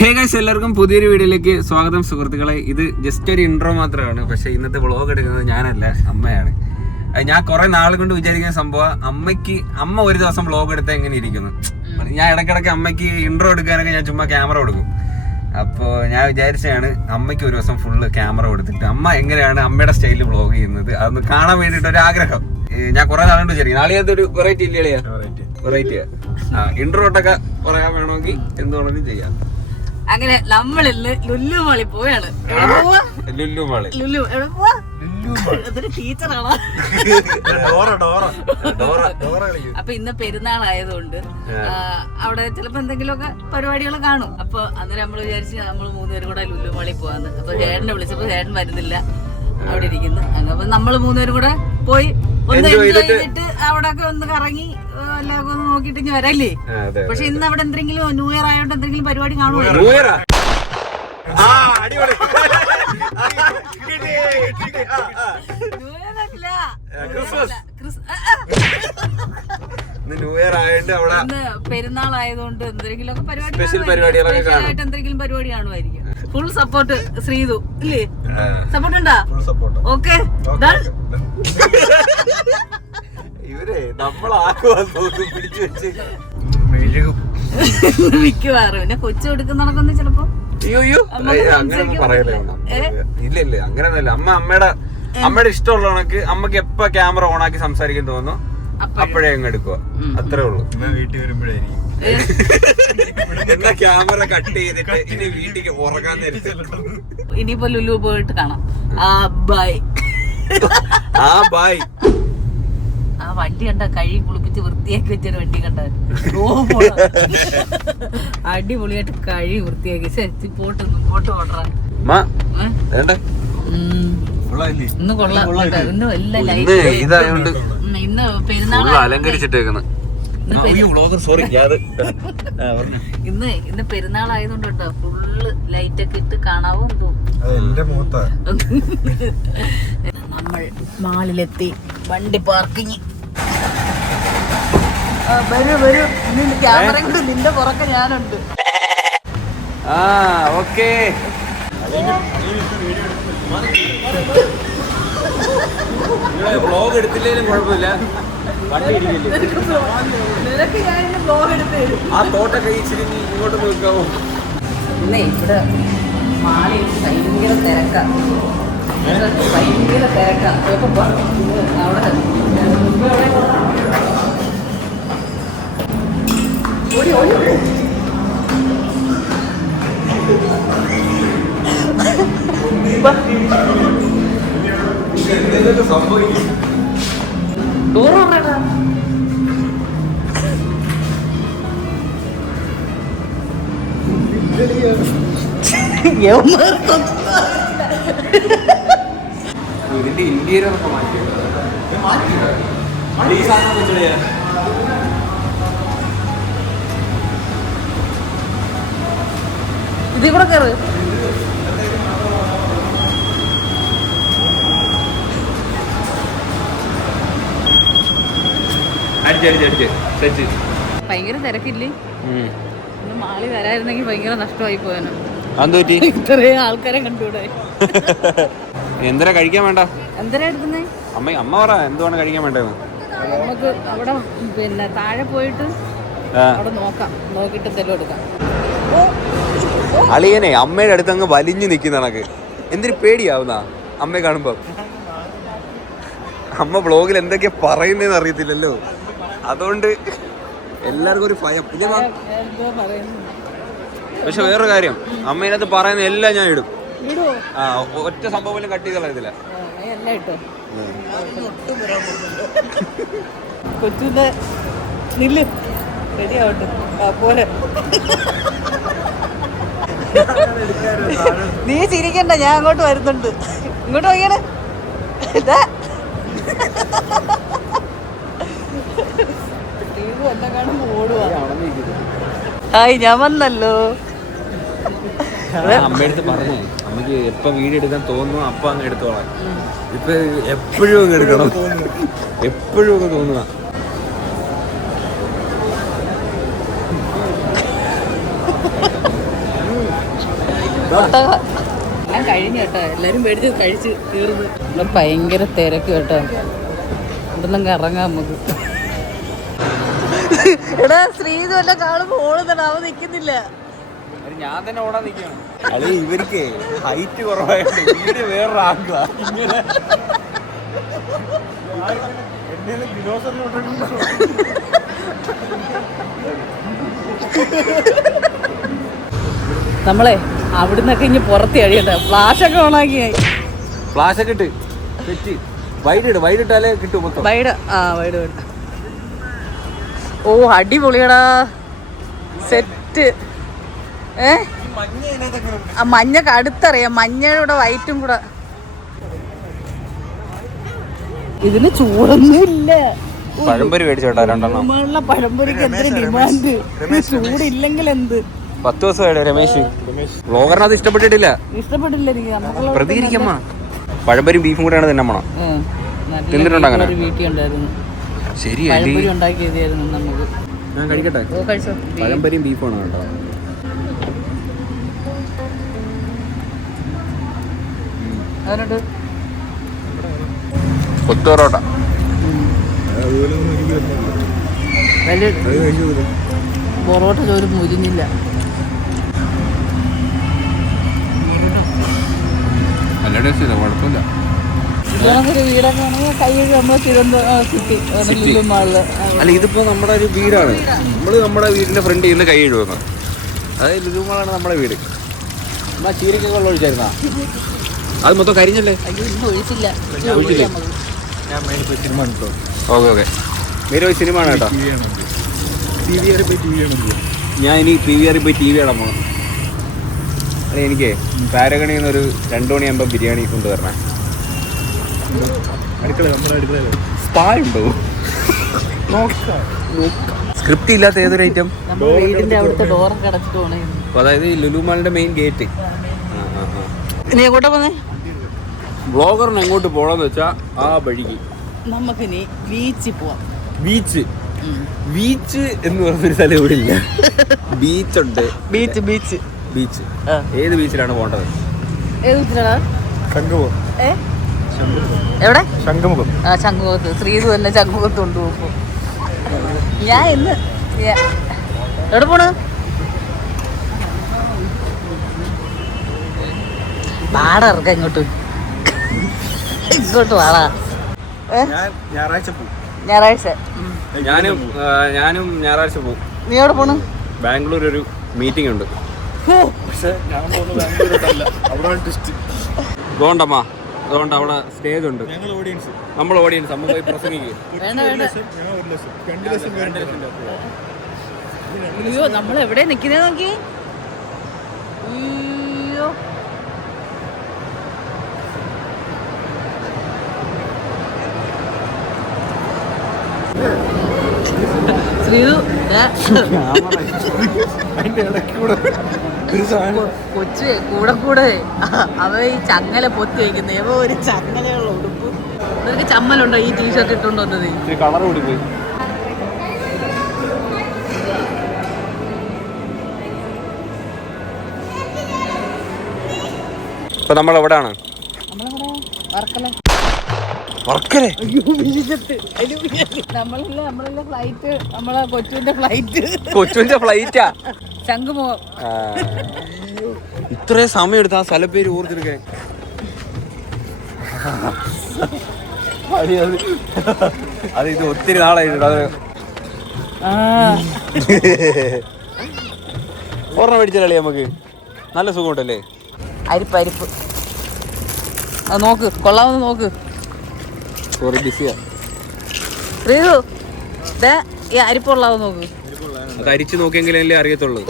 Hey guys, എല്ലാവർക്കും പുതിയൊരു വീഡിയോയിലേക്ക് സ്വാഗതം സുഹൃത്തുക്കളെ. ഇത് ജസ്റ്റ് ഒരു ഇൻട്രോ മാത്രമാണ്. പക്ഷെ ഇന്നത്തെ വ്ളോഗ് എടുക്കുന്നത് ഞാനല്ല, അമ്മയാണ്. ഞാൻ കുറെ നാൾ കൊണ്ട് വിചാരിക്കുന്ന സംഭവം, അമ്മ ഒരു ദിവസം വ്ളോഗ് എടുത്താൽ എങ്ങനെ ഇരിക്കുന്നു. ഞാൻ ഇടയ്ക്കിടയ്ക്ക് അമ്മയ്ക്ക് ഇൻട്രോ എടുക്കാനൊക്കെ ഞാൻ ചുമ്മാ ക്യാമറ കൊടുക്കും. അപ്പോൾ ഞാൻ വിചാരിച്ചാണ് അമ്മയ്ക്ക് ഒരു ദിവസം ഫുള്ള് ക്യാമറ കൊടുത്തിട്ട് അമ്മ എങ്ങനെയാണ് അമ്മയുടെ സ്റ്റൈലിൽ വ്ളോഗ് ചെയ്യുന്നത് അതൊന്ന് കാണാൻ വേണ്ടിയിട്ട് ഒരു ആഗ്രഹം. ഞാൻ കുറെ നാളുകൊണ്ട് വിചാരിക്കും നാളെയൊരു വെറൈറ്റി ഇല്ലളിയാ, വെറൈറ്റിയാ. ഇൻട്രോട്ടൊക്കെ പറയാൻ വേണമെങ്കിൽ എന്തുകൊണ്ടും ചെയ്യാം. അങ്ങനെ നമ്മളിന്ന് ലുല്ലു മാളി പോവാണ്. ടീച്ചറാണോ? അപ്പൊ ഇന്ന് പെരുന്നാളായതുകൊണ്ട് അവിടെ ചിലപ്പോ എന്തെങ്കിലുമൊക്കെ പരിപാടികൾ കാണും. അപ്പൊ അന്നേരം നമ്മൾ വിചാരിച്ച് നമ്മൾ മൂന്നുപേരും കൂടെ ലുല്ലു മാളി പോവാന്ന്. അപ്പൊ ചേട്ടനെ വിളിച്ചപ്പോ ചേട്ടൻ വരുന്നില്ല, അവിടെ ഇരിക്കുന്നു. അപ്പൊ നമ്മള് മൂന്നുപേരും കൂടെ പോയി ഒന്ന് എൻജോയ് ചെയ്തിട്ട് അവിടെ ഒക്കെ ഒന്ന് കറങ്ങി എല്ലാവർക്കും ഒന്ന് നോക്കിട്ട് ഇനി വരല്ലേ. പക്ഷെ ഇന്ന് അവിടെ എന്തെങ്കിലും ന്യൂ ഇയർ ആയോണ്ട് എന്തെങ്കിലും പരിപാടി കാണുമോ? പെരുന്നാൾ ആയതുകൊണ്ട് എന്തെങ്കിലും സ്പെഷ്യലായിട്ട് എന്തെങ്കിലും പരിപാടി കാണുമായിരിക്കും. ഫുൾ സപ്പോർട്ട് ശ്രീതു ഇല്ലേ? സപ്പോർട്ട് ഉണ്ടാ? ഓക്കെ, മിക്കവാറും പിന്നെ കൊച്ചു കൊടുക്കുന്നതൊക്കെ ചിലപ്പോ ഇല്ല അങ്ങനെയൊന്നുമില്ല. അമ്മയുടെ ഇഷ്ടമുള്ള കണക്ക് അമ്മക്ക് എപ്പ ക്യാമറ ഓൺ ആക്കി സംസാരിക്കാൻ തോന്നുന്നു അപ്പോഴേ അങ്ങ് എടുക്കുക, അത്രേ ഉള്ളൂ. വീട്ടിൽ വരുമ്പോഴായിരിക്കും എന്നാ ക്യാമറ കട്ട് ചെയ്തിട്ട് ഇനി വീട്ടിലേക്ക് ഉറങ്ങാൻ നേരിച്ചു. ഇനിയിപ്പോ ലുലു പോയിട്ട് കാണാം. ബൈ. ആ വണ്ടി കണ്ട കഴി കുളിപ്പിച്ച് വൃത്തിയാക്കി വെച്ചൊരു വണ്ടി കണ്ട അടിപൊളിയായിട്ട് കഴി വൃത്തിയാക്കി പോട്ട് ഓട്ടറാ. ഇന്ന് കൊള്ളാം. ഇന്ന് എല്ലാ ലൈറ്റ് ഇന്ന് പെരുന്നാൾ അലങ്കരിച്ചിട്ടേക്കുന്നു. ഇന്ന് പെരുന്നാൾ ആയതുകൊണ്ട് കേട്ടോ ഫുള്ള് ലൈറ്റ് ഒക്കെ ഇട്ട് കാണാവോ നമ്മൾ മാളിലെത്തി. വണ്ടി പാർക്കിങ്. വരൂ ക്യാമറ കൊണ്ട് നിന്റെ പുറക്കെ ഞാനുണ്ട്. ഓക്കേ. വ്ളോഗ് എടുത്തില്ലേലും കുഴപ്പമില്ല, വണ്ടി ഇരിക്കില്ലേ. ആ തോട്ടൊക്കെ ഇച്ചിരി ഇങ്ങോട്ട് നോക്കാവോ? ഇന്നേ ഇവിടെ മാളിൽ ഭയങ്കര തിരക്കാ, ഭയങ്കര തിരക്കാ. അവിടെ ഡോറാ ഇതിന്റെ ഇന്റീരിയറൊക്കെ മാറ്റി ഇത് ഇവിടെ കയറ്. ഭയങ്കര തിരക്കില്ലേ? ഇന്ന് മാളി വരായിരുന്നെങ്കിൽ ഭയങ്കര നഷ്ടമായി പോയാനോ. ഇത്രയും ആൾക്കാരെ കണ്ടുകൂടെ? എന്തരാ കഴിക്കാൻ വേണ്ട? എന്തരാ എടുക്കുന്നേ? അമ്മ പറ എന്തുവാണ് കഴിക്കാൻ വേണ്ടത്? നമുക്ക് അവിടെ പിന്നെ താഴെ പോയിട്ട് അവിടെ നോക്കാം, നോക്കിട്ട് എന്തെങ്കിലും എടുക്കാം. അളിയനെ അമ്മയുടെ അടുത്ത് അങ്ങ് വലിഞ്ഞു നിൽക്കുന്ന കണക്ക് എന്തിനു പേടിയാവുന്ന അമ്മയെ കാണുമ്പോ. അമ്മ വ്ളോഗിൽ എന്തൊക്കെയാ പറയുന്നതെന്ന് അറിയത്തില്ലല്ലോ, അതുകൊണ്ട് എല്ലാവർക്കും ഒരു ഭയം. പക്ഷെ വേറൊരു കാര്യം, അമ്മ ഇതിനകത്ത് പറയുന്ന എല്ലാം ഞാൻ ഇടും. ഒറ്റ സംഭവം പോലും കട്ട് ചെയ്ത് കളയത്തില്ല. കൊച്ചുന്റെ നില്ല് റെഡിയാവട്ടെ പോലെ. നീ ചിരിക്കണ്ട, ഞാൻ അങ്ങോട്ട് വരുന്നുണ്ട്. ഇങ്ങോട്ട് നോക്കിയാണ്. എന്നെ കാണുമ്പോ ഓടുവാ. ഹായ്, ഞാൻ വന്നല്ലോ. അമ്മയടുത്ത് പറഞ്ഞേ അമ്മക്ക് എപ്പോ വീഡിയോ എടുക്കാൻ തോന്നുന്നു അപ്പൊ അങ്ങ് എടുത്തോളാം. ഇപ്പൊ എപ്പോഴും അങ്ങ് എടുക്കണം, എപ്പോഴും ഒക്കെ തോന്നുക. എല്ലാം കഴിഞ്ഞു കേട്ടോ, എല്ലാരും മേടിച്ച് കഴിച്ച് തീർന്ന്. ഇവിടെ ഭയങ്കര തിരക്ക് കേട്ടോ, ഇവിടുന്ന് ഇറങ്ങാം നമുക്ക്. എടാ ശ്രീതു എല്ലാം കാണുമ്പോ ഓടുന്നടാ, അവൻ നിക്കുന്നില്ല. ഞാൻ തന്നെ ഓടാൻ നിൽക്കുകയാണ്. അല്ലെ ഇവർക്ക് ഹൈറ്റ് കുറവായിട്ട് വീട് വേറൊരു ആംഗിളാ. ഇങ്ങനെ നമ്മളെ അവിടുന്നൊക്കെ ഇനി പുറത്ത് കഴിയട്ടെ. ഫ്ലാഷൊക്കെ ഓണാക്കിയായി. ഫ്ലാഷൊക്കെ ഇട്ട് സെറ്റ് വൈഡ് ഇട്ടാലേ കിട്ടും മൊത്തം. വൈഡ് ഓ അടിപൊളിയടാ സെറ്റ്. ആ മഞ്ഞക്ക് അടുത്തറിയാം, മഞ്ഞയുടെ കൂടെ വൈറ്റും കൂടെ. ഇതിന് ചൂടൊന്നും ഇല്ല. പഴംപൊരി മേടിച്ചോട്ടാ 2 പഴംപൊരിക്ക് എത്ര ഡിമാൻഡ്. ചൂടില്ലെങ്കിൽ എന്ത്. 10 ദിവസമായിട്ട് രമേശ് വ്ളോഗറിനത് ഇഷ്ടപ്പെട്ടിട്ടില്ല. എനിക്ക് പ്രതികരിക്കമ്മ. പഴംപൊരിയും ബീഫും കൂടെയാണ് തന്നെ മണം. തിന്നിട്ടുണ്ടോ അങ്ങനെ? വീട്ടിൽ ഉണ്ടായിരുന്നു, ശരിയല്ലേ? പഴംപൊരി ഉണ്ടാക്കിയതായിരുന്നു നമുക്ക്. ഞാൻ കഴിക്കട്ടെ. പഴംപൊരിയും ബീഫാണ് കേട്ടോ. കൊത്തുപൊറോട്ട പൊറോട്ട ചോറ് മുരിഞ്ഞില്ല. നല്ല ടേസ്റ്റ് ഇല്ല, കുഴപ്പമില്ല. ഒരു വീടൊക്കെ ആണെങ്കിൽ കൈ നമ്മൾ തിരുവനന്തപുരം മാളില്. അല്ല ഇതിപ്പോ നമ്മുടെ ഒരു വീടാണ്. നമ്മുടെ വീടിന്റെ ഫ്രണ്ടിൽ നിന്ന് കൈ എഴുതുന്നത്. അതായത് ലുലുമാളാണ് നമ്മുടെ വീട്. എന്നാ ചീരക്കൊക്കെ വെള്ളം ഒഴിച്ചായിരുന്നാ? അത് മൊത്തം കരിഞ്ഞല്ലേ? ഒഴിച്ചില്ല. ഓക്കെ മേരെ പോയി സിനിമ ആണ് കേട്ടോ. ഞാൻ ഇനി PVR പോയി TV കാണാൻ പോകണം. അല്ലെ എനിക്ക് പാരഗണിയിൽ നിന്നൊരു 2 മണിയാകുമ്പോൾ ബിരിയാണി കൊണ്ടുവരണേ. സ്പാ ഉണ്ടോ? സ്ക്രിപ്റ്റ് ഇല്ലാത്ത ഏതൊരു ഐറ്റം. വീടിന്റെ അവിടുത്തെ ഡോറൊക്കെ അടച്ചിട്ട് പോണേ. അതായത് ഈ ലുലുമാളിന്റെ മെയിൻ ഗേറ്റ്. നീ എങ്ങോട്ടാ പോന്നേ? ബ്ലോഗറിന് എങ്ങോട്ട് പോകണമെന്ന് വെച്ചാൽ ആ വഴിക്ക് നമുക്കിനി ബീച്ചിൽ പോവാം. ബീച്ച് എന്ന് പറഞ്ഞൊരു സ്ഥലം ഇവിടെ ഇല്ല. ബീച്ചുണ്ട്. ബീച്ച് ഏത് ബീച്ചിലാണ് പോകേണ്ടത്? എവിടെ? ശംഖുമുഖം. ശംഖുമുഖത്ത് ശ്രീതു തന്നെ ശംഖുമുഖത്ത് കൊണ്ടുപോകും. ഞാൻ ഇന്ന് എവിടെ പോണ്? പാട ഇറക്കാം ഇങ്ങോട്ട് വാടാ. ഞായറാഴ്ച ഞാനും ഞായറാഴ്ച പോകും. നീ എവിടെ പോണ്? ബാംഗ്ലൂർ ഒരു മീറ്റിംഗ് ഉണ്ട്. അതുകൊണ്ടമ്മ അതുകൊണ്ട് അവിടെ സ്റ്റേജ് ഉണ്ട്. നമ്മൾ ഓഡിയൻസ് നമ്മൾ പോയി പ്രസംഗിക്കും. അയ്യോ നമ്മൾ എവിടെ നിക്കുന്നേ നോക്കി. അയ്യോ ശ്രീതു കൊച്ചു കൂടെ അവ ഈ ചങ്ങല പൊത്തി വയ്ക്കുന്ന ഏവോ ഒരു ചങ്ങലയുള്ള ഉടുപ്പ്. ഇവർക്ക് ചമ്മലുണ്ടോ ഈ ടീഷർട്ട് ഇട്ടുകൊണ്ട് വന്നത്? കളർ കൂടി പോയി. ഇപ്പൊ നമ്മൾ എവിടെയാണ്? കൊച്ചുവിന്റെ ഫ്ലൈറ്റാ. ശംഖുമുഖം. ഇത്രയും സമയം എടുത്ത് ആ സ്ഥലപ്പേര് ഓർത്തെടുക്കാൻ. അത് ഇത് ഒത്തിരി നാളായിട്ടുണ്ട്. അത് ഓർമ്മ മേടിച്ചാലേ നമുക്ക് നല്ല സുഖമുണ്ടല്ലേ? അരിപ്പ് അത് നോക്ക്, കൊള്ളാമെന്ന് നോക്ക്. സോറി ബിസിയാ. ശ്രീതു ഈ അരിപ്പുള്ളാവെന്ന് നോക്ക്. അത് അരിച്ച് നോക്കിയെങ്കിലല്ലേ അറിയത്തുള്ളൂ.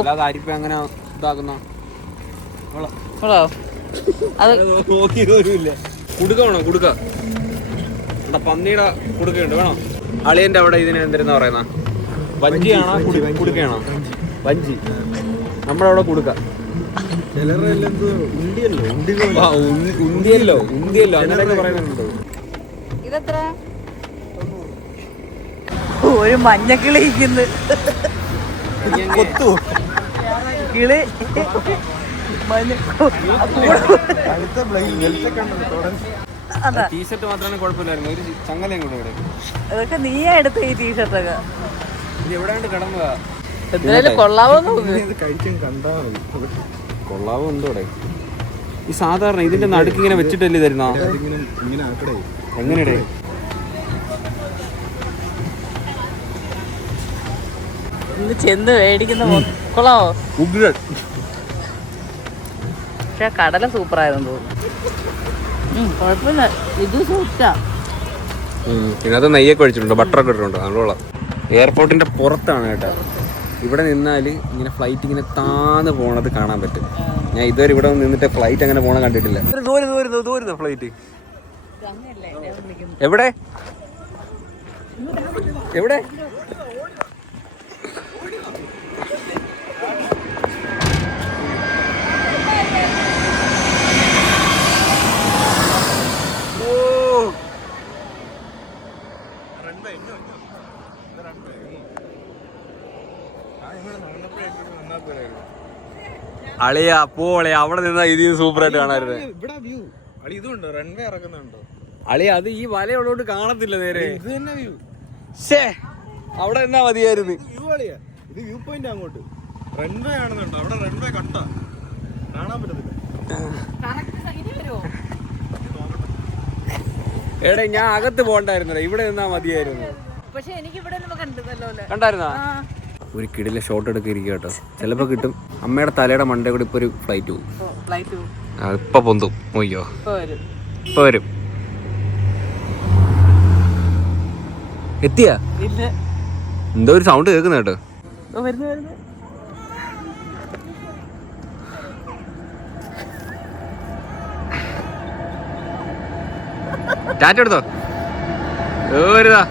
അല്ലാതെ അരിപ്പ് അങ്ങനെ ഇതാക്കുന്ന അത് നോക്കിയതോരുമില്ല. കുടുക്ക വേണോ? കുടുക്ക പന്നിയുടെ കുടുക്കയുണ്ട്, വേണോ? അളിയന്റെ അവിടെ ഇതിന് എന്തിനാ പറയുന്ന വഞ്ചിയാണോ കുടുക്കയാണോ? വഞ്ചി. നമ്മുടെ അവിടെ കുടുക്ക. ഉന്തിയല്ലോ അങ്ങനെയൊക്കെ പറയുന്നുണ്ടോ? ഇതെത്ര? ഒരു മഞ്ഞക്കിളി കിളി ടീഷർട്ട് മാത്രമാണ് കുഴപ്പമില്ലായിരുന്നു. ഒരു ചങ്ങലയും കൂടെ ഇവിടെ. അതൊക്കെ നീയാ എടുത്ത ഈ ടീഷർട്ടൊക്കെ ഇത് എവിടെ കൊണ്ട് കിടന്നതാ? എന്തായാലും കൊള്ളാവോന്ന് കൊള്ളാവോ എന്തോടെ? ഈ സാധാരണ ഇതിന്റെ നടുക്ക് ഇങ്ങനെ വെച്ചിട്ടല്ലേ തരുന്ന? എങ്ങനെയടേ? ഇന്ന് ചെന്ന് മേടിക്കുന്ന കൊള്ളാവോ? ഉഗ്രൻ. പക്ഷെ കടല സൂപ്പറായിരുന്നു തോന്നുന്നു. കുഴപ്പമില്ല, ഇത് സൂക്ഷിച്ചാ. ഇതിനകത്ത് നെയ്യൊക്കെ ഒഴിച്ചിട്ടുണ്ടോ, ബട്ടറൊക്കെ ഇട്ടിട്ടുണ്ടോ? നല്ല എയർപോർട്ടിന്റെ പുറത്താണ് കേട്ടോ. ഇവിടെ നിന്നാൽ ഇങ്ങനെ ഫ്ലൈറ്റ് ഇങ്ങനെ താന്ന് പോണത് കാണാൻ പറ്റും. ഞാൻ ഇതുവരെ ഇവിടെ നിന്നിട്ട് ഫ്ലൈറ്റ് അങ്ങനെ പോണ കണ്ടിട്ടില്ല. ഫ്ലൈറ്റ് എവിടെ എവിടെ? അളിയാ പോളിയാ അവിടെ നിന്നാ ഇതിന് സൂപ്പറായിട്ട് കാണാറുണ്ട്. അളിയ അത് ഈ വലയുള്ളോട്ട് കാണത്തില്ല നേരെ. അവിടെ നിന്നാ മതിയായിരുന്നു. എടേ ഞാൻ അകത്ത് പോണ്ടായിരുന്നല്ലേ, ഇവിടെ നിന്നാ മതിയായിരുന്നു. പക്ഷെ എനിക്ക് ഇവിടെ കണ്ടായിരുന്നാ? ഒരു കിടിലെ ഷോട്ട് എടുക്കുക കേട്ടോ. ചിലപ്പോ കിട്ടും. അമ്മയുടെ തലയുടെ മണ്ടേ കൂടി ഇപ്പൊ ഒരു ഫ്ലൈറ്റ് പോകും. ഇപ്പൊ പൊന്തും. നോക്കിയോ, ഇപ്പൊ വരും. എത്തിയാ? എന്തോ ഒരു സൗണ്ട് കേൾക്കുന്ന കേട്ടോ. ടാറ്റ എടുത്തോ. വരുതാ.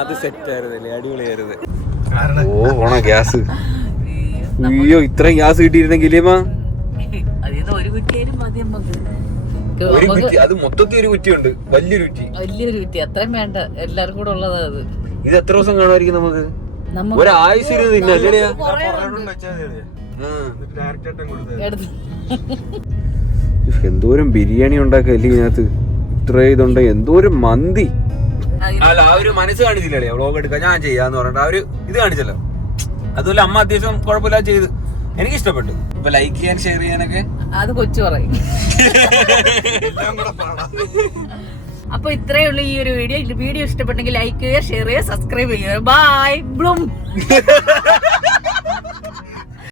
അത് സെറ്റ് ആയിരുന്നല്ലേ, അടിപൊളിയായിരുന്നു. ഓ ഓണ ഗ്യാസ്. അയ്യോ ഇത്രയും ഗ്യാസ് കിട്ടിയിരുന്നെങ്കിൽ അത് മൊത്തത്തിൽ ഒരു കുറ്റിയുണ്ട്, വലിയൊരു കുറ്റി. അത്രയും വേണ്ട, എല്ലാവർക്കും കൂടെ ഉള്ളതാ അത്. ഇത് എത്ര ദിവസം കാണുമായിരിക്കും നമുക്ക്? ഒരാഴ്ച തിന്നല്ലേ? എന്തോരം ബിരിയാണി ഉണ്ടാക്കല്ലേ ഇതിനകത്ത്. ഇത്ര ഇതുണ്ട്. എന്തോരം മന്തി. അല്ല ആ ഒരു മനസ്സ് കാണിച്ചില്ലേ വ്ളോഗ് എടുക്കാൻ ഞാൻ ചെയ്യാന്ന് പറഞ്ഞിട്ട് ആ ഒരു ഇത് കാണിച്ചല്ലോ. അതുപോലെ അമ്മ അത്യാവശ്യം കുഴപ്പമില്ലാതെ ചെയ്ത് എനിക്ക് ഇഷ്ടപ്പെട്ടു. ഇപ്പൊ ലൈക്ക് ചെയ്യാൻ ഷെയർ ചെയ്യാനൊക്കെ അത് കൊച്ചു പറയും. അപ്പൊ ഇത്രയേ ഉള്ളൂ ഈ ഒരു വീഡിയോ ഇഷ്ടപ്പെട്ടെങ്കിൽ ലൈക്ക് ചെയ്യുക, ഷെയർ ചെയ്യുക, സബ്സ്ക്രൈബ് ചെയ്യുക. ബൈ.